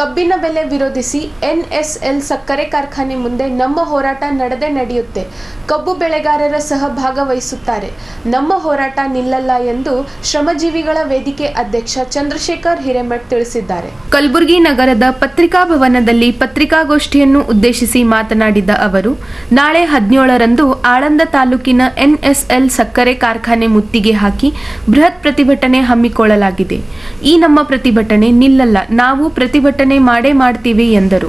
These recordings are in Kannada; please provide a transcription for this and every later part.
ಕಬ್ಬಿನ ಬೆಲೆ ವಿರೋಧಿಸಿ ಎನ್ಎಸ್ಎಲ್ ಸಕ್ಕರೆ ಕಾರ್ಖಾನೆ ಮುಂದೆ ನಮ್ಮ ಹೋರಾಟ ನಡೆಯುತ್ತೆ. ಕಬ್ಬು ಬೆಳೆಗಾರರ ಸಹ ಭಾಗವಹಿಸುತ್ತಾರೆ. ನಮ್ಮ ಹೋರಾಟ ನಿಲ್ಲಲ್ಲ ಎಂದು ಶ್ರಮಜೀವಿಗಳ ವೇದಿಕೆ ಅಧ್ಯಕ್ಷ ಚಂದ್ರಶೇಖರ್ ಹಿರೇಮಠ್ ತಿಳಿಸಿದ್ದಾರೆ. ಕಲಬುರಗಿ ನಗರದ ಪತ್ರಿಕಾ ಭವನದಲ್ಲಿ ಪತ್ರಿಕಾಗೋಷ್ಠಿಯನ್ನು ಉದ್ದೇಶಿಸಿ ಮಾತನಾಡಿದ ಅವರು, ನಾಳೆ 17ರಂದು ಆಳಂದ ತಾಲೂಕಿನ ಎನ್ಎಸ್ಎಲ್ ಸಕ್ಕರೆ ಕಾರ್ಖಾನೆ ಮುತ್ತಿಗೆ ಹಾಕಿ ಬೃಹತ್ ಪ್ರತಿಭಟನೆ ಹಮ್ಮಿಕೊಳ್ಳಲಾಗಿದೆ. ಈ ನಮ್ಮ ಪ್ರತಿಭಟನೆ ನಿಲ್ಲಲ್ಲ, ನಾವು ಪ್ರತಿಭಟನೆ ಮಾಡ್ತೀವಿ ಎಂದರು.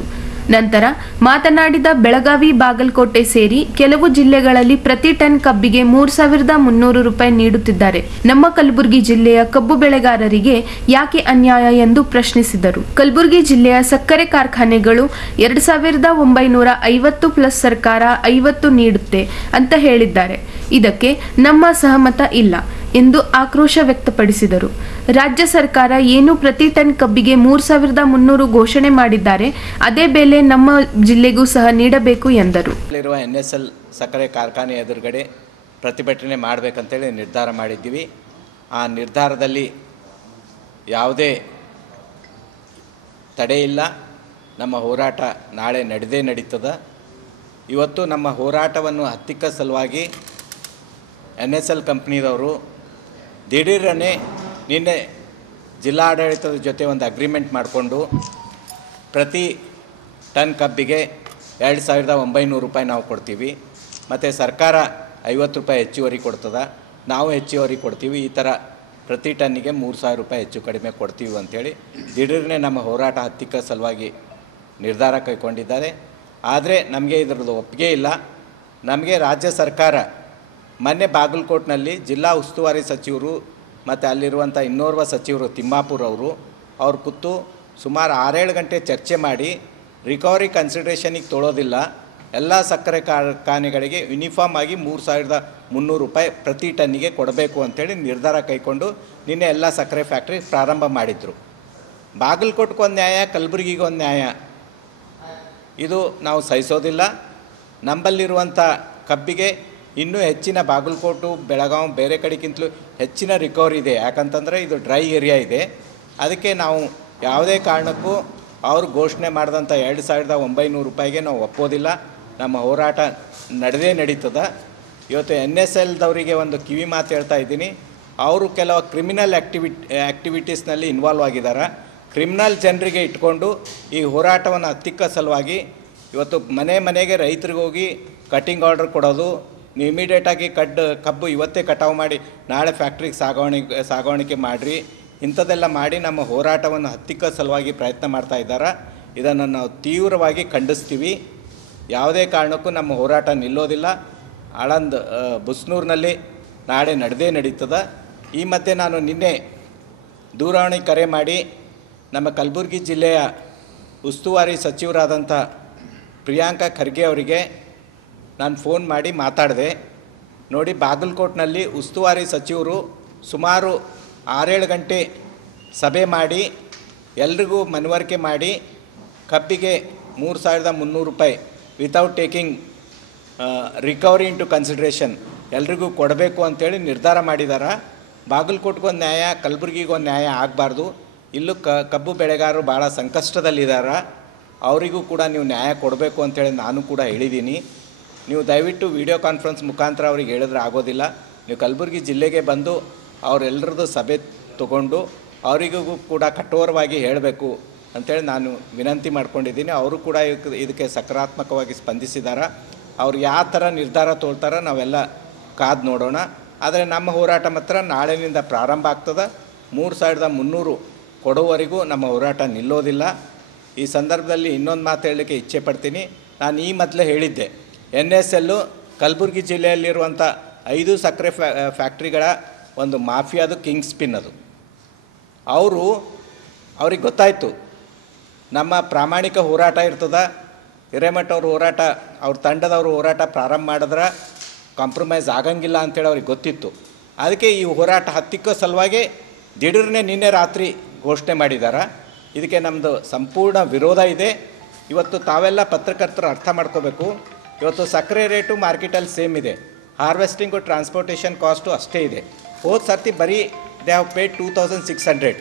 ನಂತರ ಮಾತನಾಡಿದ ಬೆಳಗಾವಿ, ಬಾಗಲಕೋಟೆ ಸೇರಿ ಕೆಲವು ಜಿಲ್ಲೆಗಳಲ್ಲಿ ಪ್ರತಿ ಟನ್ ಕಬ್ಬಿಗೆ 3,300 ರೂಪಾಯಿ ನೀಡುತ್ತಿದ್ದಾರೆ. ನಮ್ಮ ಕಲಬುರಗಿ ಜಿಲ್ಲೆಯ ಕಬ್ಬು ಬೆಳೆಗಾರರಿಗೆ ಯಾಕೆ ಅನ್ಯಾಯ ಎಂದು ಪ್ರಶ್ನಿಸಿದರು. ಕಲಬುರಗಿ ಜಿಲ್ಲೆಯ ಸಕ್ಕರೆ ಕಾರ್ಖಾನೆಗಳು 2,950 ಪ್ಲಸ್ ಸರ್ಕಾರ 50 ನೀಡುತ್ತೆ ಅಂತ ಹೇಳಿದ್ದಾರೆ. ಇದಕ್ಕೆ ನಮ್ಮ ಸಹಮತ ಇಲ್ಲ ಎಂದು ಆಕ್ರೋಶ ವ್ಯಕ್ತಪಡಿಸಿದರು. ರಾಜ್ಯ ಸರ್ಕಾರ ಏನು ಪ್ರತಿ ಟನ್ ಕಬ್ಬಿಗೆ 3,300 ಘೋಷಣೆ ಮಾಡಿದ್ದಾರೆ, ಅದೇ ಬೆಲೆ ನಮ್ಮ ಜಿಲ್ಲೆಗೂ ಸಹ ನೀಡಬೇಕು ಎಂದರು. ಎನ್ಎಸ್ಎಲ್ ಸಕ್ಕರೆ ಕಾರ್ಖಾನೆ ಎದುರುಗಡೆ ಪ್ರತಿಭಟನೆ ಮಾಡಬೇಕಂತೇಳಿ ನಿರ್ಧಾರ ಮಾಡಿದ್ದೀವಿ. ಆ ನಿರ್ಧಾರದಲ್ಲಿ ಯಾವುದೇ ತಡೆ ಇಲ್ಲ. ನಮ್ಮ ಹೋರಾಟ ನಾಳೆ ನಡೀತದೆ. ಇವತ್ತು ನಮ್ಮ ಹೋರಾಟವನ್ನು ಹತ್ತಿಕ್ಕ ಸಲುವಾಗಿ ಎನ್ಎಸ್ಎಲ್ ಕಂಪ್ನಿದವರು ದಿಢೀರನೆ ನಿನ್ನೆ ಜಿಲ್ಲಾಡಳಿತದ ಜೊತೆ ಒಂದು ಅಗ್ರಿಮೆಂಟ್ ಮಾಡಿಕೊಂಡು ಪ್ರತಿ ಟನ್ ಕಬ್ಬಿಗೆ 2,900 ರೂಪಾಯಿ ನಾವು ಕೊಡ್ತೀವಿ, ಮತ್ತು ಸರ್ಕಾರ 50 ರೂಪಾಯಿ ಹೆಚ್ಚುವರಿ ಕೊಡ್ತದೆ, ನಾವು ಹೆಚ್ಚುವರಿ ಕೊಡ್ತೀವಿ. ಈ ಥರ ಪ್ರತಿ ಟನ್ನಿಗೆ 3,000 ರೂಪಾಯಿ ಹೆಚ್ಚು ಕಡಿಮೆ ಕೊಡ್ತೀವಿ ಅಂಥೇಳಿ ದಿಢೀರನೆ ನಮ್ಮ ಹೋರಾಟ ಹತ್ತಿಕ್ಕ ಸಲುವಾಗಿ ನಿರ್ಧಾರ ಕೈಗೊಂಡಿದ್ದಾರೆ. ಆದರೆ ನಮಗೆ ಇದರದ್ದು ಒಪ್ಪಿಗೆ ಇಲ್ಲ. ನಮಗೆ ರಾಜ್ಯ ಸರ್ಕಾರ ಮೊನ್ನೆ ಬಾಗಲಕೋಟ್ನಲ್ಲಿ ಜಿಲ್ಲಾ ಉಸ್ತುವಾರಿ ಸಚಿವರು ಮತ್ತು ಅಲ್ಲಿರುವಂಥ ಇನ್ನೋರ್ವ ಸಚಿವರು ತಿಮ್ಮಾಪುರ್ ಅವ್ರು ಕೂತು ಸುಮಾರು 6-7 ಗಂಟೆ ಚರ್ಚೆ ಮಾಡಿ ರಿಕವರಿ ಕನ್ಸಿಡ್ರೇಷನಿಗೆ ತೊಳೋದಿಲ್ಲ, ಎಲ್ಲ ಸಕ್ಕರೆ ಕಾರ್ಖಾನೆಗಳಿಗೆ ಯೂನಿಫಾರ್ಮ್ ಆಗಿ 3,300 ರೂಪಾಯಿ ಪ್ರತಿ ಟನ್ನಿಗೆ ಕೊಡಬೇಕು ಅಂಥೇಳಿ ನಿರ್ಧಾರ ಕೈಗೊಂಡು ನಿನ್ನೆ ಎಲ್ಲ ಸಕ್ಕರೆ ಫ್ಯಾಕ್ಟ್ರಿ ಪ್ರಾರಂಭ ಮಾಡಿದರು. ಬಾಗಲಕೋಟ್ಗೊಂದು ನ್ಯಾಯ, ಕಲಬುರಗಿಗೊಂದು ನ್ಯಾಯ, ಇದು ನಾವು ಸಹಿಸೋದಿಲ್ಲ. ನಮ್ಮಲ್ಲಿರುವಂಥ ಕಬ್ಬಿಗೆ ಇನ್ನೂ ಹೆಚ್ಚಿನ ಬಾಗಲಕೋಟು, ಬೆಳಗಾವಿ ಬೇರೆ ಕಡೆಗಿಂತಲೂ ಹೆಚ್ಚಿನ ರಿಕವರಿ ಇದೆ. ಯಾಕಂತಂದರೆ ಇದು ಡ್ರೈ ಏರಿಯಾ ಇದೆ. ಅದಕ್ಕೆ ನಾವು ಯಾವುದೇ ಕಾರಣಕ್ಕೂ ಅವರು ಘೋಷಣೆ ಮಾಡಿದಂಥ 2,900 ರೂಪಾಯಿಗೆ ನಾವು ಒಪ್ಪೋದಿಲ್ಲ. ನಮ್ಮ ಹೋರಾಟ ನಡೀತದೆ. ಇವತ್ತು NSLದವರಿಗೆ ಒಂದು ಕಿವಿ ಮಾತು ಹೇಳ್ತಾ ಇದ್ದೀನಿ. ಅವರು ಕೆಲವು ಕ್ರಿಮಿನಲ್ ಆ್ಯಕ್ಟಿವಿಟೀಸ್ನಲ್ಲಿ ಇನ್ವಾಲ್ವ್ ಆಗಿದ್ದಾರೆ. ಕ್ರಿಮಿನಲ್ ಜನರಿಗೆ ಇಟ್ಕೊಂಡು ಈ ಹೋರಾಟವನ್ನು ಹತ್ತಿಕ್ಕ ಸಲುವಾಗಿ ಇವತ್ತು ಮನೆಗೆ ರೈತರಿಗೆ ಹೋಗಿ ಕಟ್ಟಿಂಗ್ ಆರ್ಡರ್ ಕೊಡೋದು, ನೀವು ಇಮಿಡಿಯೇಟಾಗಿ ಕಬ್ಬು ಇವತ್ತೇ ಕಟಾವು ಮಾಡಿ ನಾಳೆ ಫ್ಯಾಕ್ಟ್ರಿಗೆ ಸಾಗಾಣಿಕೆ ಮಾಡಿರಿ, ಇಂಥದ್ದೆಲ್ಲ ಮಾಡಿ ನಮ್ಮ ಹೋರಾಟವನ್ನು ಹತ್ತಿಕ್ಕ ಸಲುವಾಗಿ ಪ್ರಯತ್ನ ಮಾಡ್ತಾ ಇದ್ದಾರೆ. ಇದನ್ನು ನಾವು ತೀವ್ರವಾಗಿ ಖಂಡಿಸ್ತೀವಿ. ಯಾವುದೇ ಕಾರಣಕ್ಕೂ ನಮ್ಮ ಹೋರಾಟ ನಿಲ್ಲೋದಿಲ್ಲ. ಆಳಂದ್ ಬುಸ್ನೂರಿನಲ್ಲಿ ನಾಳೆ ನಡೀತದೆ. ಈ ಮಧ್ಯೆ ನಾನು ನಿನ್ನೆ ದೂರವಾಣಿ ಕರೆ ಮಾಡಿ ನಮ್ಮ ಕಲಬುರಗಿ ಜಿಲ್ಲೆಯ ಉಸ್ತುವಾರಿ ಸಚಿವರಾದಂಥ ಪ್ರಿಯಾಂಕಾ ಖರ್ಗೆ ಅವರಿಗೆ ನಾನು ಫೋನ್ ಮಾಡಿ ಮಾತಾಡಿದೆ. ನೋಡಿ, ಬಾಗಲಕೋಟ್ನಲ್ಲಿ ಉಸ್ತುವಾರಿ ಸಚಿವರು ಸುಮಾರು 6-7 ಗಂಟೆ ಸಭೆ ಮಾಡಿ ಎಲ್ರಿಗೂ ಮನವರಿಕೆ ಮಾಡಿ ಕಬ್ಬಿಗೆ 3,300 ರೂಪಾಯಿ without taking recovery into consideration ಎಲ್ರಿಗೂ ಕೊಡಬೇಕು ಅಂತೇಳಿ ನಿರ್ಧಾರ ಮಾಡಿದ್ದಾರೆ. ಬಾಗಲಕೋಟ್ಗೊಂದು ನ್ಯಾಯ, ಕಲಬುರಗಿಗೊಂದು ನ್ಯಾಯ ಆಗಬಾರ್ದು. ಇಲ್ಲೂ ಕಬ್ಬು ಬೆಳೆಗಾರರು ಭಾಳ ಸಂಕಷ್ಟದಲ್ಲಿದ್ದಾರೆ. ಅವರಿಗೂ ಕೂಡ ನೀವು ನ್ಯಾಯ ಕೊಡಬೇಕು ಅಂತೇಳಿ ನಾನು ಕೂಡ ಹೇಳಿದ್ದೀನಿ. ನೀವು ದಯವಿಟ್ಟು ವಿಡಿಯೋ ಕಾನ್ಫರೆನ್ಸ್ ಮುಖಾಂತರ ಅವ್ರಿಗೆ ಹೇಳಿದ್ರೆ ಆಗೋದಿಲ್ಲ. ನೀವು ಕಲಬುರಗಿ ಜಿಲ್ಲೆಗೆ ಬಂದು ಅವರೆಲ್ಲರದ್ದು ಸಭೆ ತಗೊಂಡು ಅವರಿಗೂ ಕೂಡ ಕಠೋರವಾಗಿ ಹೇಳಬೇಕು ಅಂಥೇಳಿ ನಾನು ವಿನಂತಿ ಮಾಡ್ಕೊಂಡಿದ್ದೀನಿ. ಅವರು ಕೂಡ ಇದಕ್ಕೆ ಸಕಾರಾತ್ಮಕವಾಗಿ ಸ್ಪಂದಿಸಿದ್ದಾರೆ. ಅವ್ರು ಯಾವ ಥರ ನಿರ್ಧಾರ ತೊಗೊಳ್ತಾರೋ ನಾವೆಲ್ಲ ಕಾದು ನೋಡೋಣ. ಆದರೆ ನಮ್ಮ ಹೋರಾಟ ಮಾತ್ರ ನಾಳೆನಿಂದ ಪ್ರಾರಂಭ ಆಗ್ತದೆ. 3,300 ಕೊಡುವವರೆಗೂ ನಮ್ಮ ಹೋರಾಟ ನಿಲ್ಲೋದಿಲ್ಲ. ಈ ಸಂದರ್ಭದಲ್ಲಿ ಇನ್ನೊಂದು ಮಾತು ಹೇಳಲಿಕ್ಕೆ ಇಚ್ಛೆ ಪಡ್ತೀನಿ. ನಾನು ಈ ಮೊದಲೇ ಹೇಳಿದ್ದೆ, NSL ಕಲಬುರಗಿ ಜಿಲ್ಲೆಯಲ್ಲಿರುವಂಥ 5 ಸಕ್ಕರೆ ಫ್ಯಾಕ್ಟ್ರಿಗಳ ಒಂದು ಮಾಫಿಯಾದು ಕಿಂಗ್ ಸ್ಪಿನ್ ಅದು. ಅವ್ರಿಗೆ ಗೊತ್ತಾಯಿತು ನಮ್ಮ ಪ್ರಾಮಾಣಿಕ ಹೋರಾಟ ಇರ್ತದೆ, ಹಿರೇಮಠ ಅವ್ರ ಹೋರಾಟ, ಅವ್ರ ತಂಡದವ್ರ ಹೋರಾಟ ಪ್ರಾರಂಭ ಮಾಡಿದ್ರೆ ಕಾಂಪ್ರಮೈಸ್ ಆಗಂಗಿಲ್ಲ ಅಂಥೇಳಿ ಅವ್ರಿಗೆ ಗೊತ್ತಿತ್ತು. ಅದಕ್ಕೆ ಈ ಹೋರಾಟ ಹತ್ತಿಕ್ಕೋ ಸಲುವಾಗಿ ದಿಢೀರನೆ ನಿನ್ನೆ ರಾತ್ರಿ ಘೋಷಣೆ ಮಾಡಿದ್ದಾರೆ. ಇದಕ್ಕೆ ನಮ್ಮದು ಸಂಪೂರ್ಣ ವಿರೋಧ ಇದೆ. ಇವತ್ತು ತಾವೆಲ್ಲ ಪತ್ರಕರ್ತರು ಅರ್ಥ ಮಾಡ್ಕೋಬೇಕು. ಇವತ್ತು ಸಕ್ಕರೆ ರೇಟು ಮಾರ್ಕೆಟಲ್ಲಿ ಸೇಮ್ ಇದೆ, ಹಾರ್ವೆಸ್ಟಿಂಗು ಟ್ರಾನ್ಸ್ಪೋರ್ಟೇಷನ್ ಕಾಸ್ಟು ಅಷ್ಟೇ ಇದೆ. ಹೋದ ಸರ್ತಿ ಬರೀ ದೇ ಹ್ಯಾವ್ ಪೇಡ್ 2,600.